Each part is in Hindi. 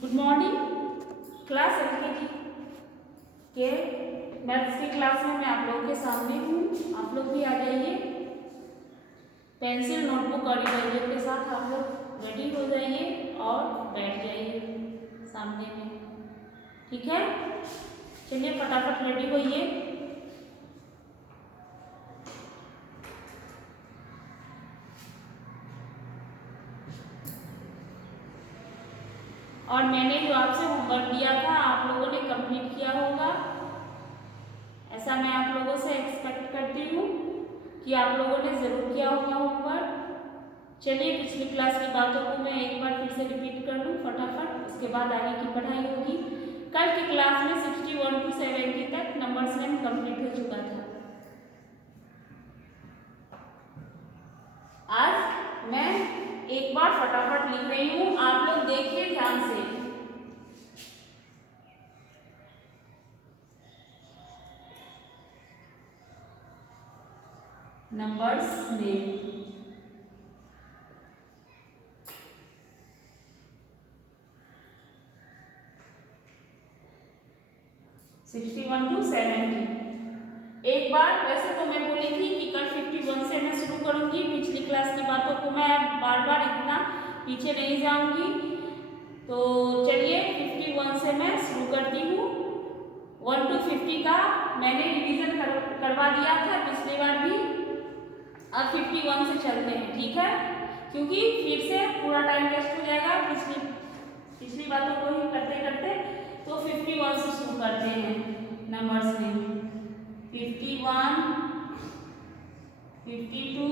गुड मॉर्निंग क्लास एलकेजी के मैथ्स की क्लास में मैं आप लोगों के सामने हूँ। आप लोग भी आ जाइए, पेंसिल नोटबुक और इरेजर के साथ आप लोग रेडी हो जाइए और बैठ जाइए सामने में, ठीक है। चलिए फटाफट रेडी होइए। और मैंने जो आपसे होमवर्क दिया था आप लोगों ने कंप्लीट किया होगा, ऐसा मैं आप लोगों से एक्सपेक्ट करती हूँ कि आप लोगों ने ज़रूर किया होगा होमवर्क। चलिए पिछली क्लास की बातों को मैं एक बार फिर से रिपीट कर लूँ फटाफट, उसके बाद आगे की पढ़ाई होगी। कल की क्लास में 61 to 70 तक नंबर्स लाइन कंप्लीट हो चुका था। आज मैं एक बार फटाफट लिख रही हूँ, आप लोग देखिए ध्यान से। Numbers name, two 70। एक बार वैसे तो मैं बोली थी कि कल 51 से मैं शुरू करूंगी, पिछली क्लास की बातों को मैं बार बार इतना पीछे नहीं जाऊंगी। तो चलिए 51 से मैं शुरू करती हूँ। 1 to 50 का मैंने रिवीजन करवा दिया था पिछली बार भी। अब 51 से चलते हैं, ठीक है, क्योंकि फिर से पूरा टाइम वेस्ट हो जाएगा पिछली बातों को ही करते करते। तो 51 से शुरू करते हैं नंबर्स में। 51, 52,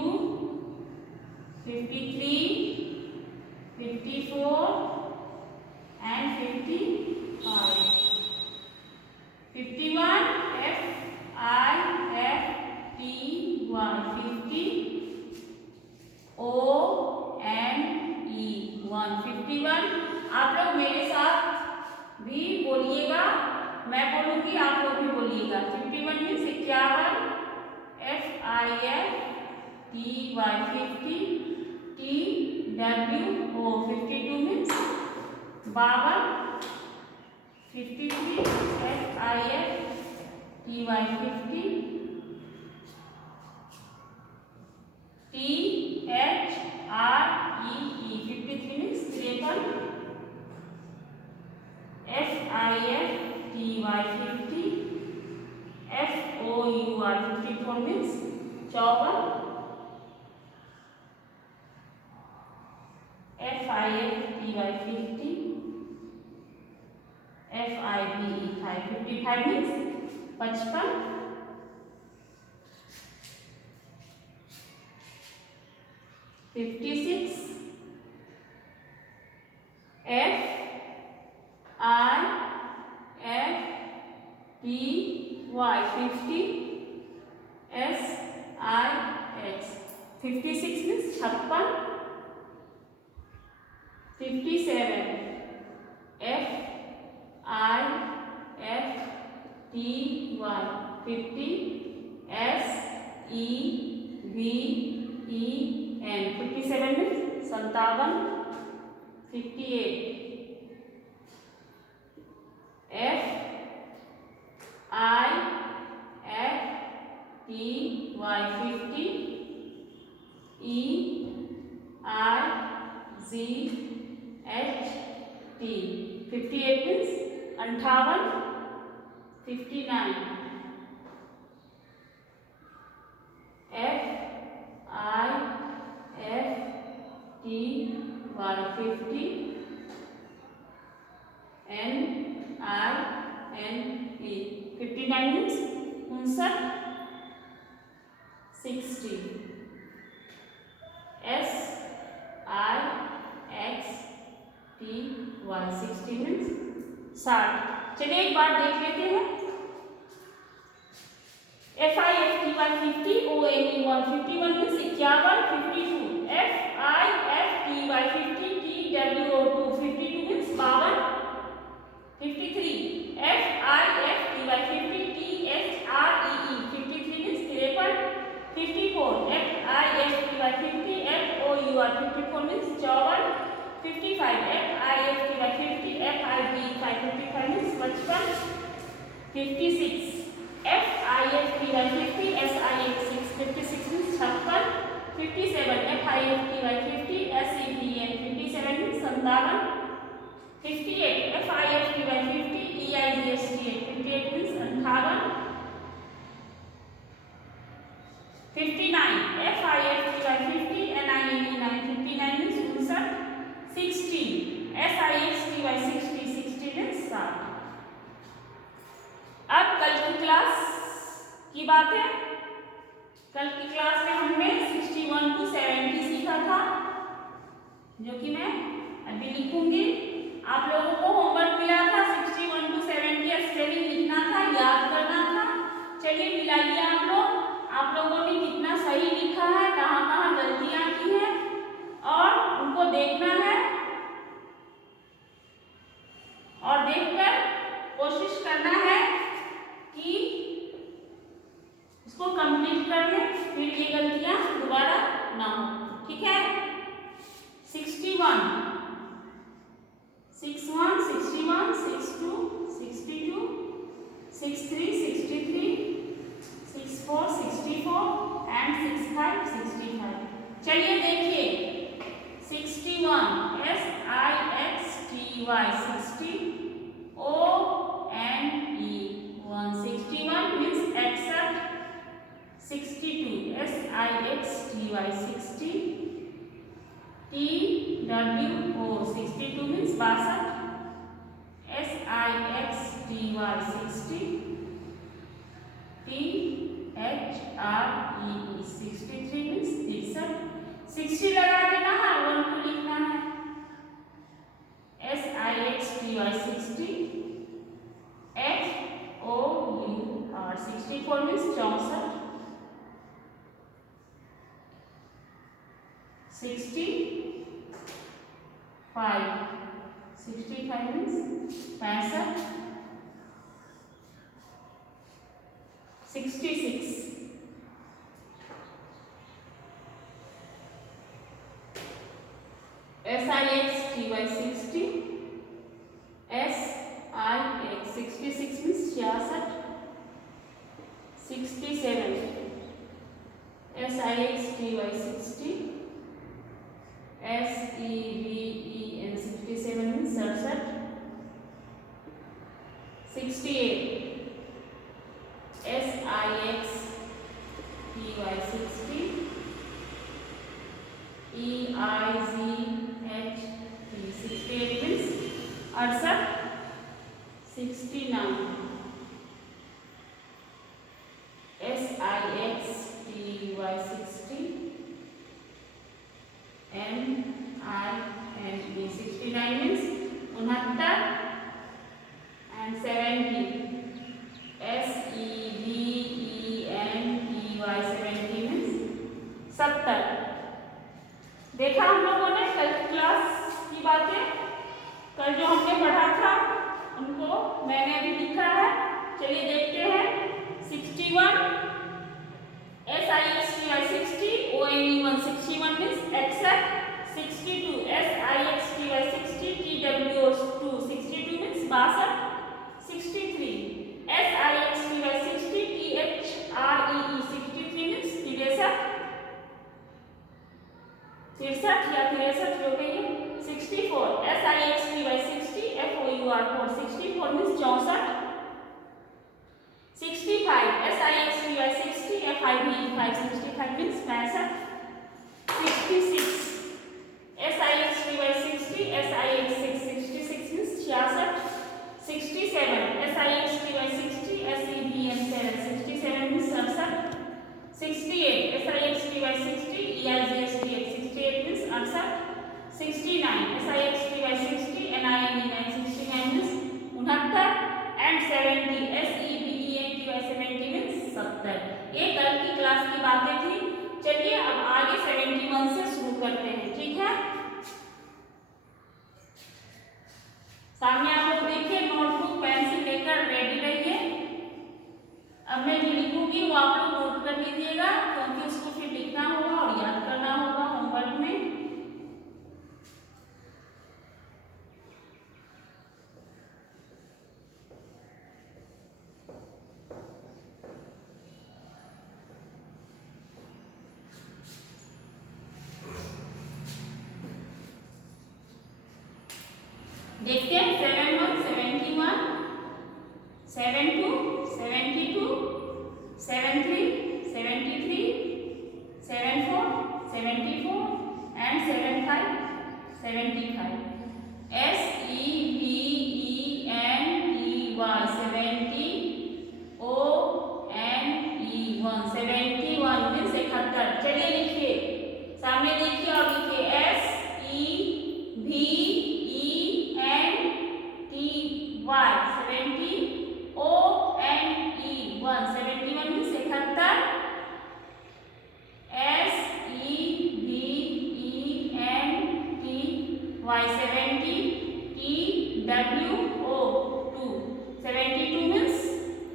53, 54 and 55. 51 F-I-F-T-Y 50 O-N-E 151। आप लोग मेरे साथ भी बोलिएगा, मैं बोलूँगी आप लोग भी बोलिएगा। 51 means 51, F-I-F-T-Y 50 T-W-O 52 means 52, 53 F-I-F-T-Y 50 T-H-R-E-E 53 means 53 F-I-F-T-Y 50 F-O-U-R 54 means 54 F-I-F-T-Y 50 F-I-V-E 55 means 55 56 F-I-F-T-Y 50 S-I-X 56 means 56 57 F-I-F-T-Y 50 S-E-V-E-N 57 means 57 58 F-I-F-T-Y 50 E-I-Z-H-T 58 means 58 59 F-I-F-T-Y 50 N-I-N-E 59 means 60 S-I-X-T-Y 60 means 60। चलिए एक बार देख लेते हैं। F-I-F-T-Y 50 O-N-E 151 means 51 52 F-I-F-T-Y 50 T-W-O 252 means 52 53 F-I-F-T-Y 50 T-H-R-E-E 53 means 53 54 F-I-F-T-Y 50 F-O-U-R 54 means 54 55 F-I-F-T-Y 50 F 56 FIFTY 50 SIX 56 means 56 57 FIFTY 50 SEVEN 57 means 57 58 FIFTY 50 EIGST 58 means 58 59 FIFTY 50 NINE 59 means 59 60 SIXTY 60 means 60। अब कल की क्लास की बात है। कल की क्लास में हमने 61 to 70 सीखा था, जो कि मैं अभी लिखूंगी। आप लोगों को होमवर्क मिला था 61 to 70 स्पेलिंग लिखना था, याद करना था। चलिए मिलाइए आप लोगों ने कितना सही लिखा है, कहाँ कहाँ गलतियां की है और उनको देखना है और देखकर कोशिश करना है कि इसको कंप्लीट कर लें, फिर ये गलतियां दोबारा ना हो। ठीक है। 61 61 61 62 62 63 63 64 64 एंड 65 65। चलिए देखिए 61 SIXTY 60 ONE 161 means accept। 62 SIXTY 60 TWO 62 means 62 SIXTY 60 THREE 63 means 63। 60 लगा देना है, 1 को लिखना है SIXTY 60 FOUR 64 means 64 65 means 65 66 SIXTY 60 SIX 66 means 66 67 SIXTY 60 SEVEN 67 means 67 68 SIXTY 60 EIGHT 68 means 68 69 SIXTY 60 NINE 69 means 69 and 70 SEVENTY 70 means 70। देखा हम लोगों ने कल की क्लास की बातें, कल जो हमने पढ़ा था उनको मैंने अभी लिखा है। चलिए देखते हैं 61 SIXTY 60 ONE 161 means accept। 62 SIXTY 60 TWO 62 means 62। 63 SIXTY 60 THREE 63 means 63 या 63 जो कहिए। 64 SIXTY 60 FOUR 64 means 64। 65 SIXTY 60 FIVE 65 means 65। 66 SIXTY 60 SIX 66 means 66। 67 SIXTY 60 SEVEN 67 means 67। 68 SIXTY 60 EIGST 68 means 68। 69 SIXTY 60 NINE 69 means 69 and 70 SEVENTY 70 means 70। ये कल की क्लास की बातें थी। चलिए अब आगे 71 से शुरू करते हैं। ठीक है, सामने आप लोग देखिए, नोटबुक पेंसिल लेकर रेडी रहिए। अब मैं जो लिखूंगी वो आप लोग नोट कर लीजिएगा, क्योंकि उसको फिर लिखना होगा और याद करना होगा होमवर्क में। देखते हैं 7 1 71, 7 2 72, 7 3 73, 7 4 74 and 7 5 75. SEVENTY 71 71 means 71. चलिए लिखिए, सामने देखिए और लिखिए SEVENTY 71 means 71. SEVENTY TWO 72 means 72.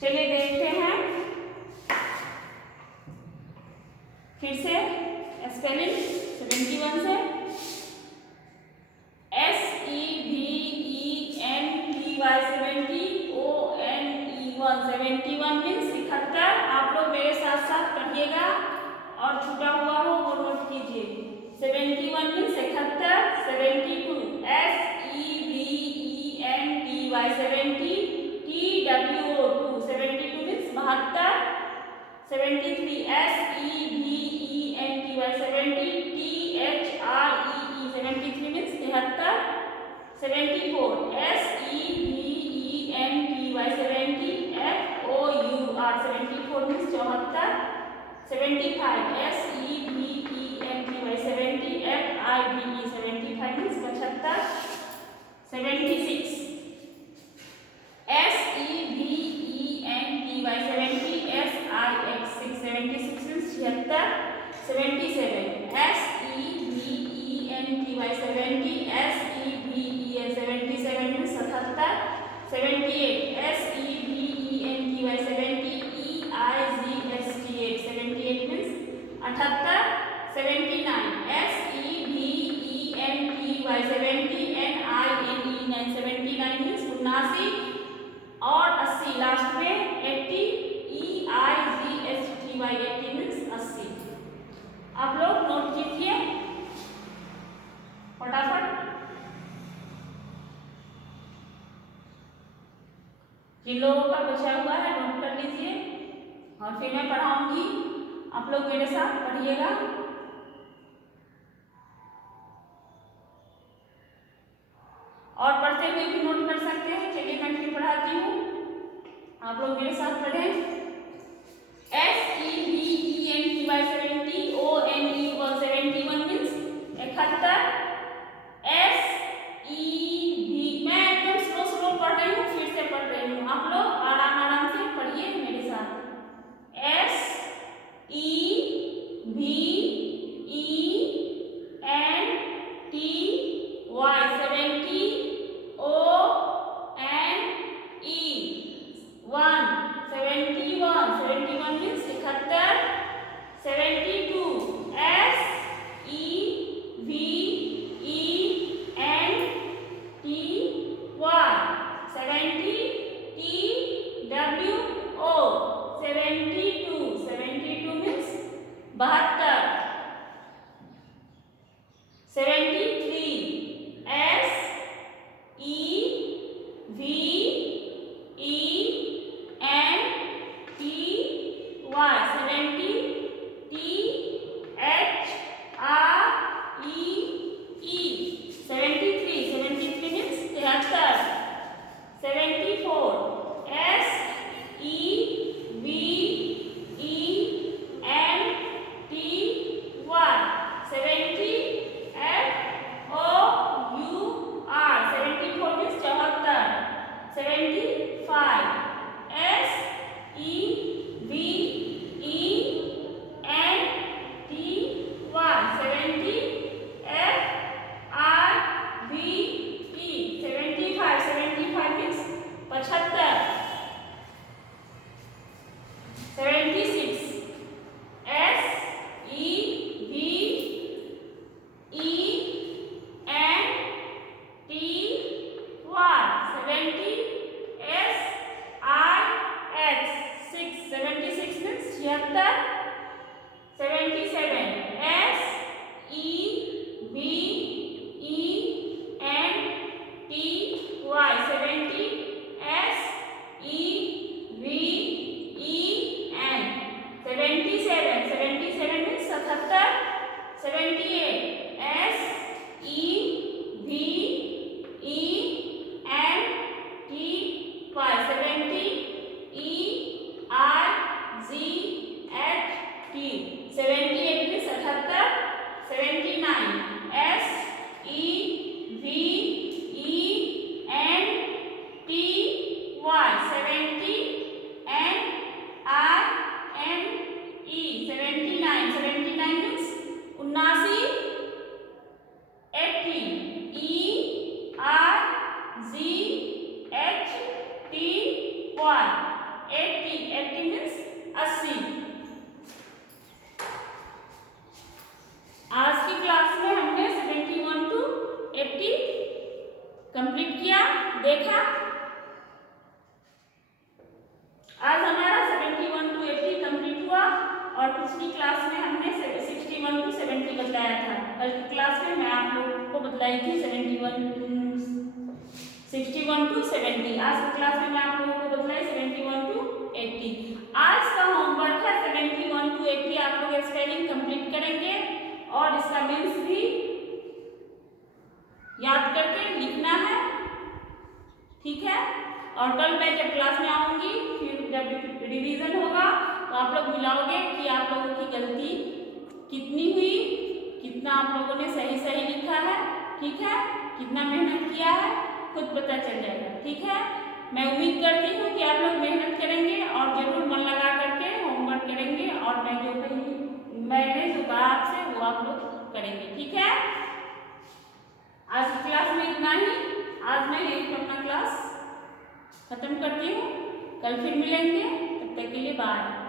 चलिए देखते हैं फिर से स्पेलिंग 71 से SEVENTY 71 मीन्स 71. आप लोग मेरे साथ साथ पढ़िएगा और छूटा हुआ हो वो नोट कीजिए. 71 means 71. 72 SEVENTY TWO 72 means 72. 73 SEVENTY 70 THREE 73 means 73. 74 SEVENTY 70 FOUR 74 means 74. 75 SEVENTY 70 FIVE 75 means 75. 76 SEVENTY 70 SIX 76 means 76. 77 SEVENTY 70 SEVEN 77 means 77. 78 SEVENTY 70 EIGST 78 means 78. 79 SEVENTY 70 NINE 79 means 79. और 80 लास्ट में 80 EIGSTY 80 मीन्स 80. आप लोग नोट कीजिए फटाफट. जिन लोगों का बचा हुआ है नोट कर लीजिए और फिर मैं पढ़ाऊंगी. आप लोग मेरे साथ पढ़िएगा. और पढ़ते हुए भी नोट कर सकते हैं. चलिए मैं फिर पढ़ाती हूँ, आप लोग मेरे साथ पढ़ें. SEVENTY 71 means 73 S E V E N T Y 70 T H R E E 73 means 73. 74 S E V E N T Y 70 F O U R 74 means 74. 75 S E V E N T Y 70 F R V E 75 means 75. 76 S E V E N T Y 70 S I X 6 76 means 76. 77 S E V E N T Y 70 S E V E N 77 means 77. 78 S E V E N T Y 70 E I Z H T 78 means 78. 79 S E V E N T Y 70 N I N E 79 means 79. 80 E R Z H T Y 80 means 80. आज की क्लास में हमने 71 to 80 कंप्लीट किया, देखा। आज हमारा 71 to 80 कंप्लीट हुआ और पिछली क्लास में हमने 61 to 70 बताया था। कल की क्लास में मैं आप लोगों को बतलाई थी 61 to 70। आज की क्लास में मैं आप लोगों को बतलाई 71 to 80। आज का होमवर्क है 71 to 80 आप लोग स्पेलिंग कंप्लीट करेंगे और इसका मीन्स भी याद करके लिखना है, ठीक है। और कल मैं जब क्लास में आऊंगी, फिर जब रिवीजन होगा तो आप लोग मिलाओगे कि आप लोगों की गलती कितनी हुई, कितना आप लोगों ने सही लिखा है, ठीक है, कितना मेहनत किया है, खुद पता चल जाएगा, ठीक है। मैं उम्मीद करती हूँ कि आप लोग मेहनत करेंगे और जरूर मन लगा करके होमवर्क करेंगे और मैंने जो कहा आपसे वो आप लोग करेंगे, ठीक है। आज की क्लास में इतना ही। आज मैं यही अपना क्लास खत्म करती हूँ, कल फिर मिलेंगे, तब तक के लिए बाय।